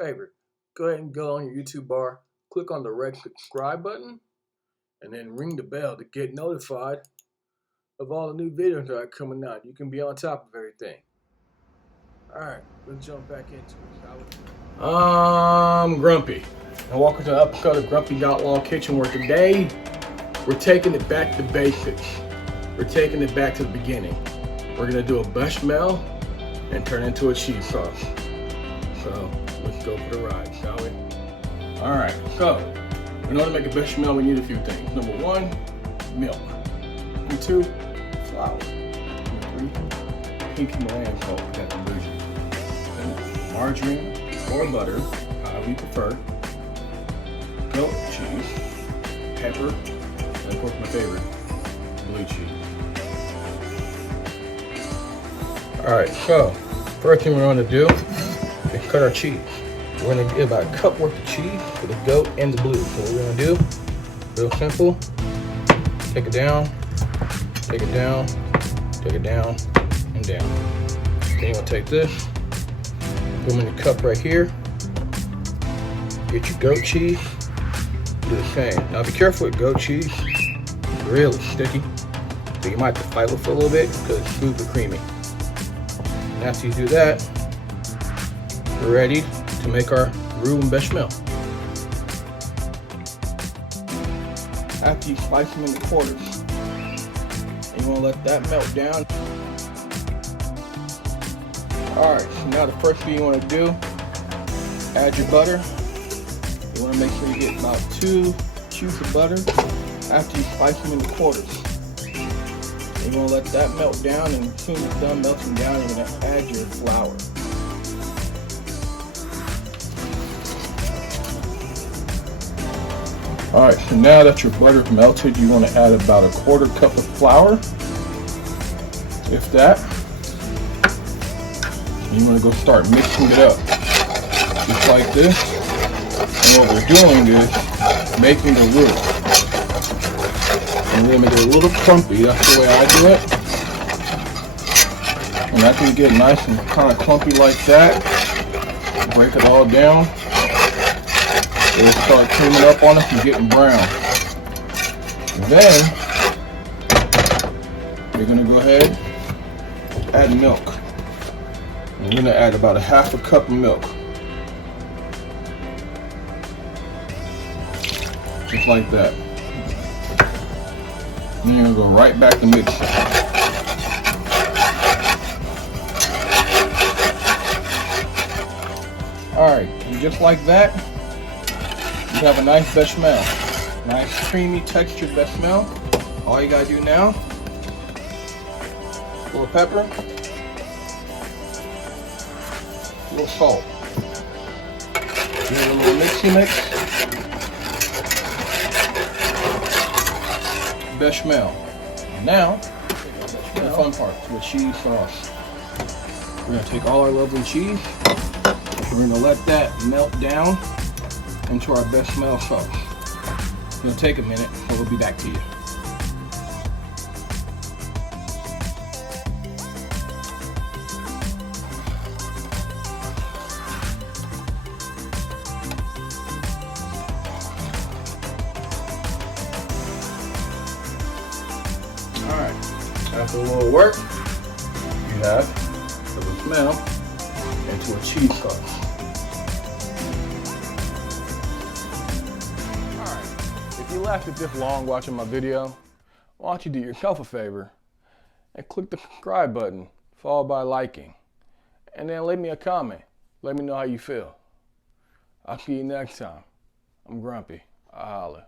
favor. Go ahead and go on your YouTube bar, click on the red subscribe button, and then ring the bell to get notified of all the new videos that are coming out. You can be on top of everything. Alright, let's jump back into it. I'm Grumpy, and welcome to the episode of Grumpy's Outlaw Kitchen, where today we're taking it back to basics. We're taking it back to the beginning. We're gonna do a bechamel and turn it into a cheese sauce. So let's go for the ride, shall we? Alright, so in order to make a bechamel, we need a few things. Number one, milk. Number two, flour. Number three, pink Himalayan salt, that's bougie. And margarine or butter, however you prefer. Goat cheese, pepper, and of course my favorite, blue cheese. Alright, so first thing we're going to do is cut our cheese. We're going to get about a cup worth of cheese for the goat and the blue. So what we're going to do, real simple, take it down, take it down, take it down, and down. Then you're going to take this, put them in the cup right here, get your goat cheese, do the same. Now be careful with goat cheese, it's really sticky, so you might have to fight with it for a little bit because it's super creamy. And after you do that, we're ready to make our roux and bechamel. After you slice them into quarters, you want to let that melt down. Alright, so now the first thing you want to do, add your butter. You want to make sure you get about 2 cubes of butter after you slice them into quarters. You're going to let that melt down, and as soon as it's done melting down, you're going to add your flour. Alright, so now that your butter's melted, you want to add about 1/4 cup of flour, if that. You want to go start mixing it up, just like this. And what we're doing is making the roux. And we're going to make it a little clumpy, that's the way I do it. And after you get nice and kind of clumpy like that, break it all down. It'll start creaming up on us and getting brown. And then you're going to go ahead and add milk. And we're going to add about 1/2 cup of milk. Just like that. And you're going to go right back to mix it. Alright, and just like that, you have a nice bechamel. Nice creamy textured bechamel. All you gotta do now, a little pepper, a little salt. Give it a little mixy mix. Bechamel. And now, the fun part, the cheese sauce. We're gonna take all our lovely cheese, we're gonna let that melt down into our bechamel sauce. It's gonna take a minute, but we'll be back to you. Alright, after a little work, you have the bechamel into a cheese sauce. If you lasted this long watching my video, why don't you do yourself a favor and click the subscribe button, followed by liking, and then leave me a comment. Let me know how you feel. I'll see you next time. I'm Grumpy. I'll holla.